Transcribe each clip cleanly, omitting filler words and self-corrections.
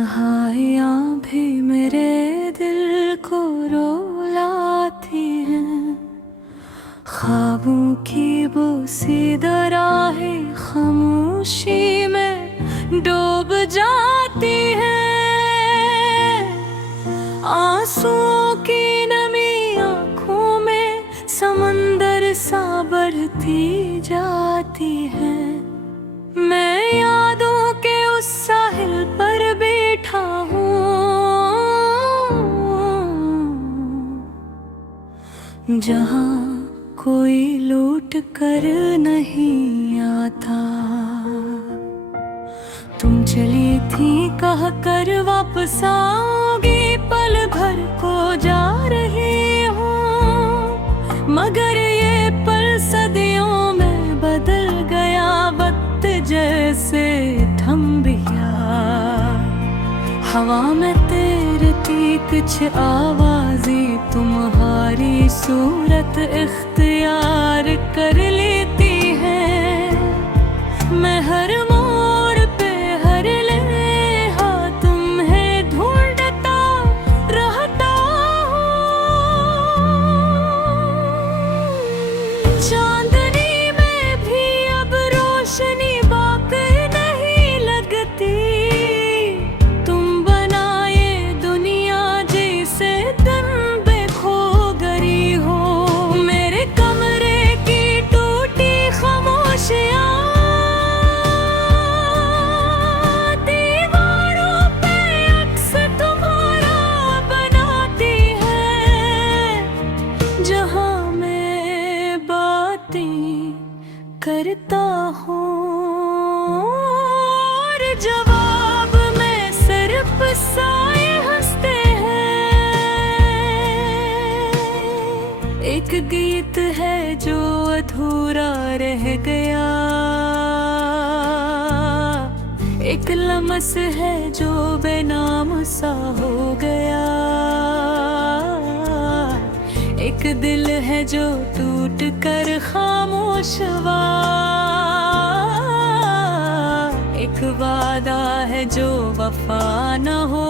तन्हाइयाँ भी मेरे दिल को रुलाती हैं। ख्वाबों की वो सी दराहें खामोशी में डूब जाती हैं। आंसुओं की नमी आँखों में समंदर सा बढ़ती जाती है। मैं यादों के उस साहिल पर बैठा हूँ जहाँ कोई लौट कर नहीं आता। तुम चली थी कह कर वापस आओगी, पल भर को जा रही हूँ, मगर ये पल सदियों में बदल गया। वक्त जैसे थम गया, हवा में तैरती कुछ आवाज़ें तुम्हारी सूरत इख्तियार कर लेती है। मैं हर मोड़ पे हर लम्हा तुम्हें ढूंढता रहता हूँ। चांदनी में भी अब रोशनी बाकी नहीं लगती। तुम बनाए दुनिया जैसे दिन बेखो गरी हो। मेरे कमरे की टूटी खामोशियाँ दीवारों पे अक्स तुम्हारा बनाती है। जहाँ मैं बातें करता हूँ और जवाब में सिर्फ साए हंसते हैं। एक गीत है जो अधूरा रह गया, एक लम्स है जो बेनाम सा हो गया। एक दिल है जो टूट कर खामोश हुआ, एक वादा है जो वफा न हो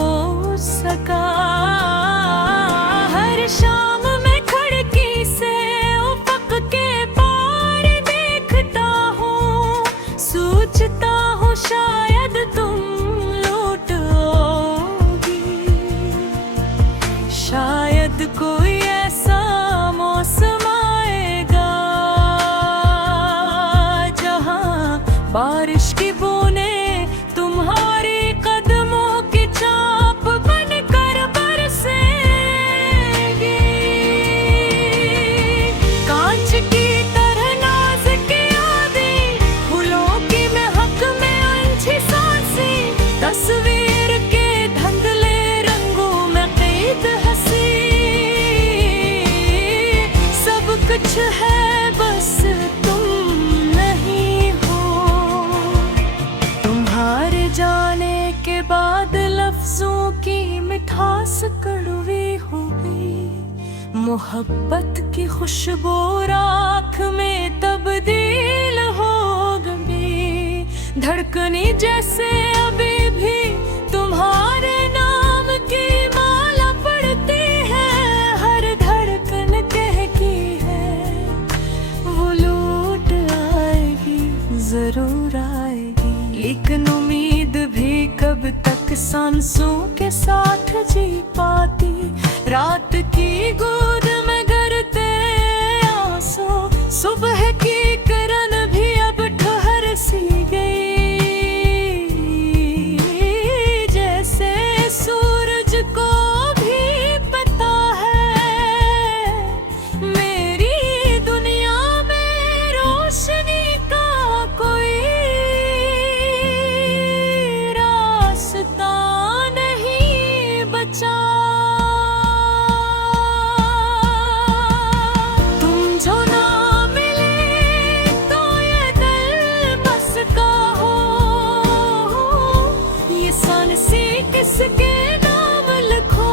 सका। हर शाम मैं खिड़की से उफ़क़ के पार देखता हूँ, सोचता हूँ शायद तुम लौट आओगी। शायद कोई ऐसा मौसम आएगा जहाँ बारिश की बूंदें तुम्हारे कदमों की छाप बनकर बरसेंगी। कांच की तरह नाज़ुक यादें, फूलों की महक में अनछी सांसें, तस्वीर के धुंधले रंगों में कैद हंसी। सब कुछ है बस तुम नहीं हो। तुम्हारे जाने के बाद लफ्जों की मिठास कड़वी हो गई। मोहब्बत की खुशबू राख में तब्दील हो गई। धड़कने जैसे अभी भी तुम्हारे नाम की माला पड़ती है। हर धड़कन कहती है वो लौट आएगी, जरूर आएगी। लेकिन उम्मीद भी कब तक सांसों के साथ जी पाती। रात की गोद में गरते आंसू, सुबह की किरण भी अब ठहर सी गई। जैसे सूरज को भी पता है मेरी दुनिया में रोशनी का कोई रास्ता नहीं बचा। तुम जो ना मिले तो ये दिल बस का हो। ये सांसें किसके नाम लिखो,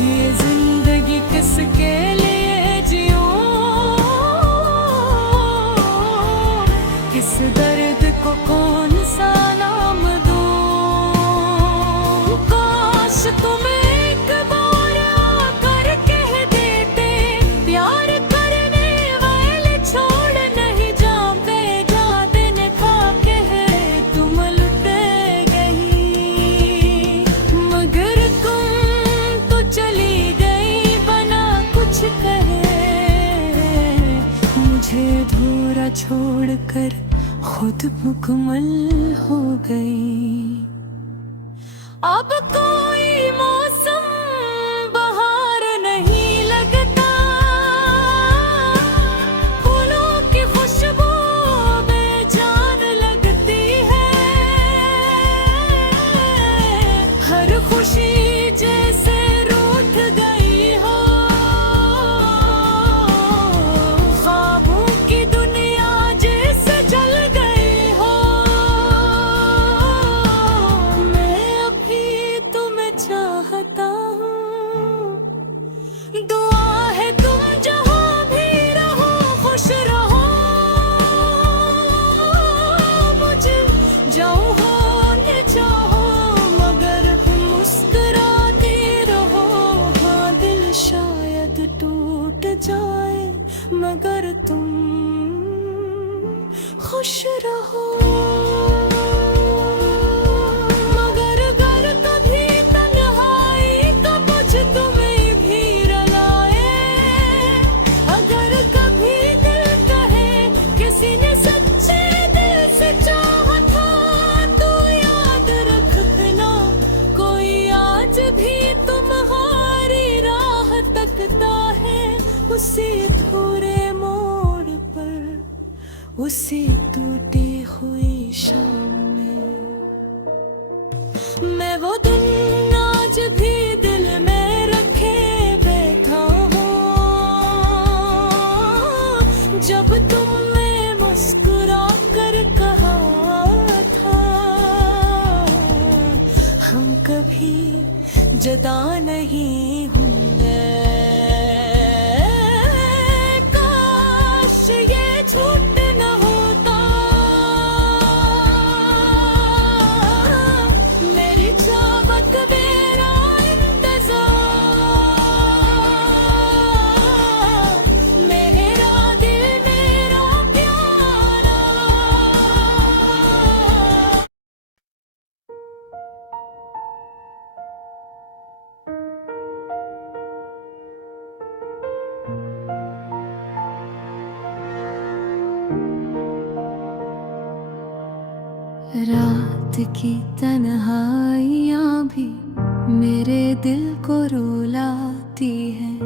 ये जिंदगी किसके लिए जियो। किस दर्द को कौन सा मुकम्मल हो गई। अब कोई मौसम बाहर नहीं लगता, फूलों की खुशबू बेजान लगती है। हर खुशी जैसे रूठ गई हो, ख्वाबों की दुनिया जैसे जल गई हो। मैं अभी तुम्हें चाहता हूँ, दुआ है तुम जहाँ भी रहो खुश रहो। मुझे जाओ होने चाहो मगर मुस्कुराते रहो। हाँ दिल शायद टूट जाए मगर तुम खुश रहो। मगर अगर कभी तन्हाई का बोझ तुम्हें भी रुलाए, अगर कभी दिल कहे किसी ने सच्चे दिल से चाहा था, तो याद रखना कोई आज भी तुम्हारी राह तकता है। उसी अधूरे मोड़ पर, उसी टूटी हुई शाम में, मैं वो दिन आज भी दिल में रखे बैठा हूँ। जब तुमने मुस्कुरा कर कहा था, हम कभी जुदा नहीं होंगे। काश ये झूठ न होता, मेरी चाहत मेरा इंतजार, मेरा दिल मेरा प्यारा। रात की तन्हाइयाँ भी मेरे दिल को रुलाती हैं।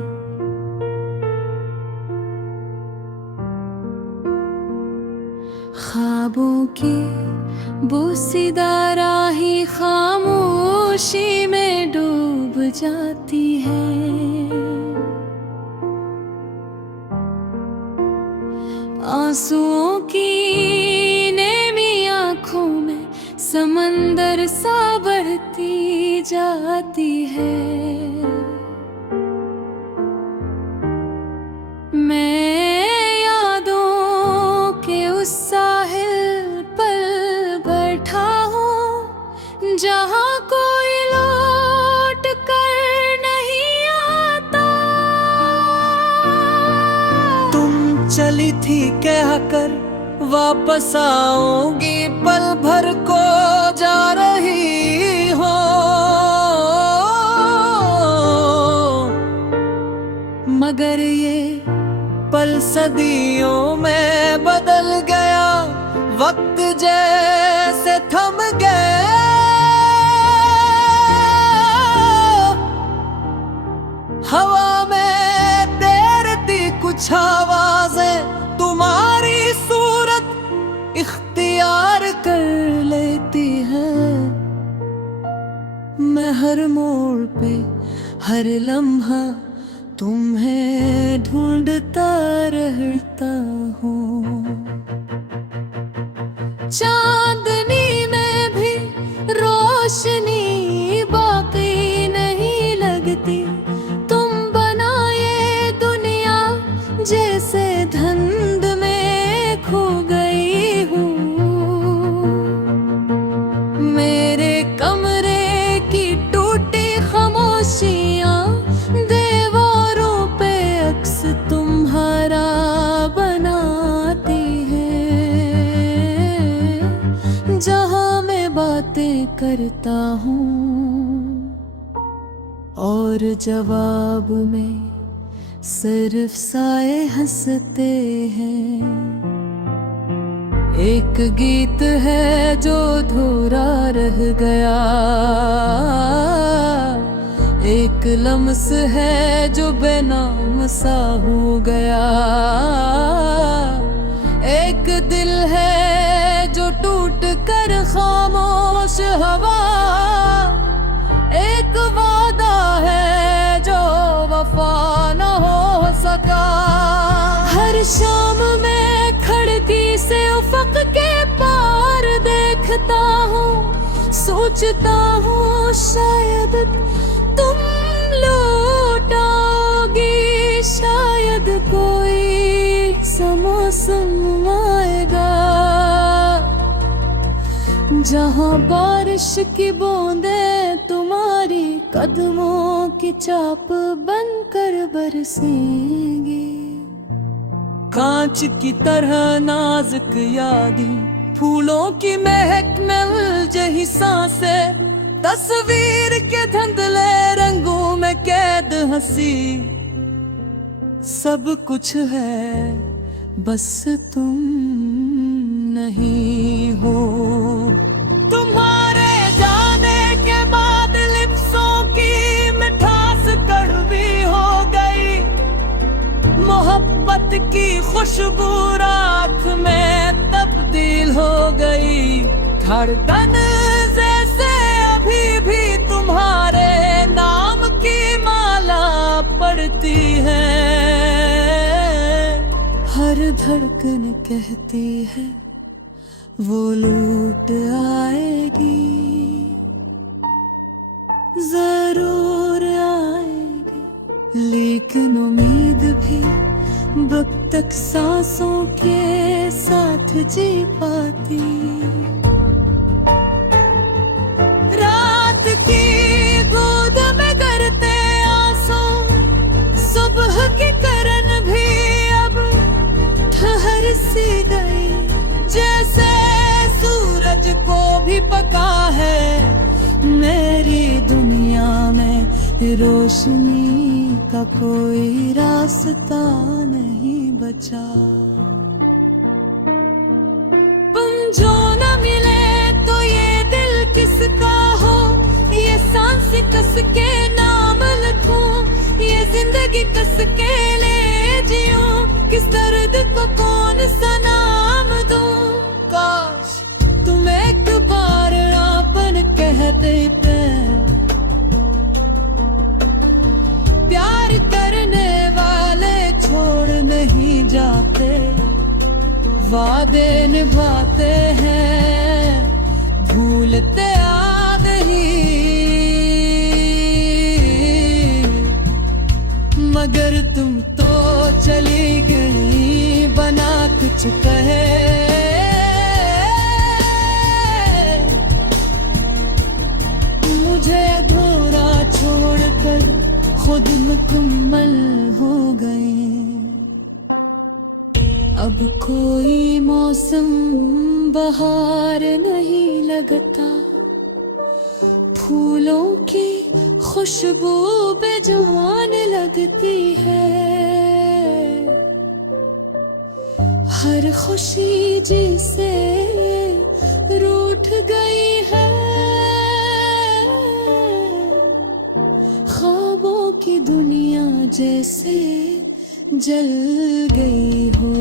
ख्वाबों की बोसीदा राही खामोशी में डूब जाती है। आंसुओं की नेमी आँखों में समंदर सा बढ़ती जाती है। मैं यादों के उस साहिल पर बैठा हूँ, जहाँ कोई लौट कर नहीं आता। तुम चली थी कहकर वापस आऊंगी, पल भर को जा रही हो। मगर ये पल सदियों में बदल गया, वक्त जैसे थम गया। हवा में तैरती कुछ आवाजें तुम्हारी सूरत इख्तियार कर लेती है। मैं हर मोड़ पे हर लम्हा तुम्हें ढूंढता रहता हूँ। चांदनी में भी रोशनी बाकी नहीं लगती, तुम बनाए दुनिया जैसे धुंध में खो गई हूँ। मेरे कमरे की टूटी खामोशियाँ दीवारों पे अक्स तुम्हारा बनाती है। जहाँ मैं बातें करता हूँ और जवाब में सिर्फ साए हंसते हैं। एक गीत है जो अधूरा रह गया, एक लम्स है जो बेनाम सा हो गया, एक दिल है जो टूट कर खामोश हवा, एक वादा है जो वफा न हो सका। हर शाम मैं खिड़की से उफ़क़ के पार देखता हूँ, सोचता हूँ शायद तुम लौट आओगी, शायद कोई मौसम आएगा जहाँ बारिश की बूंदें तुम्हारी कदमों की चाप बनकर बरसेंगी। कांच की तरह नाजुक यादें, फूलों की महक में उलझी सांसें, तस्वीर के धुंधले रंगों में कैद हंसी। सब कुछ है बस तुम नहीं हो। तुम्हारे जाने के बाद लिप्सों की मिठास कड़वी हो गई, मोहब्बत की खुशबू राख में तब्दील हो गई। धड़कन जैसे अभी भी तुम्हारे नाम की माला पड़ती है, हर धड़कन कहती है वो लौट आएगी, जरूर आएगी। लेकिन उम्मीद भी वक्त तक सांसों के साथ जी पाती। रात की गोद में करते आंसू, सुबह की करन भी अब ठहर सी गई, जैसे सूरज को भी पका है मेरी दुनिया में रोशनी का कोई रास्ता नहीं बचा। तुम जो न मिले तो ये दिल किसका हो, ये सांस कस के नाम लिखूं, ये जिंदगी कस के ले जियूं, किस दर्द को कौन सा नाम दूं। काश तुम एक बार आपन कह देते, प्यार करने वाले छोड़ नहीं जाते, वादे निभाते हैं भूलते आदमी। मगर तुम तो चली गई बना कुछ कहे, मुझे अधूरा छोड़कर खुद मुकम्मल हो गए। अब कोई मौसम बहार नहीं लगता, फूलों की खुशबू बेजान लगती है, हर खुशी जिसे रूठ गई है, ख्वाबों की दुनिया जैसे जल गई हो।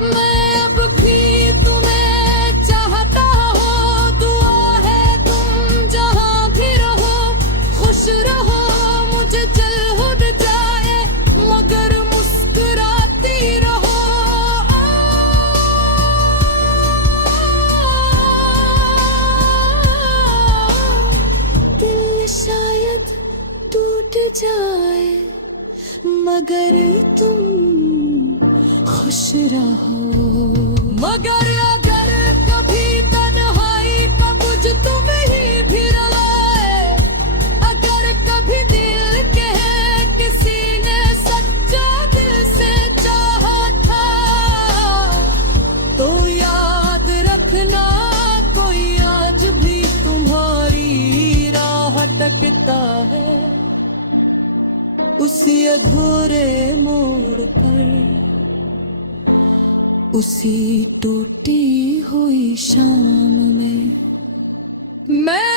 मैं अब भी तुम्हें चाहता हूँ, दुआ है तुम जहाँ भी रहो, खुश रहो, मुझे चल उड़ जाए मगर मुस्कुराती रहो। दिल शायद टूट जाए मगर तुम खुश रहो। मगर अगर कभी तन्हाई का बुझ तुम्हें ही भी रलाए, अगर कभी दिल कहे किसी ने सच्चा दिल से चाहा था, तो याद रखना कोई आज भी तुम्हारी राह टकता है, उसी अधूरे मोड़ पर उसी टूटी हुई शाम में मैं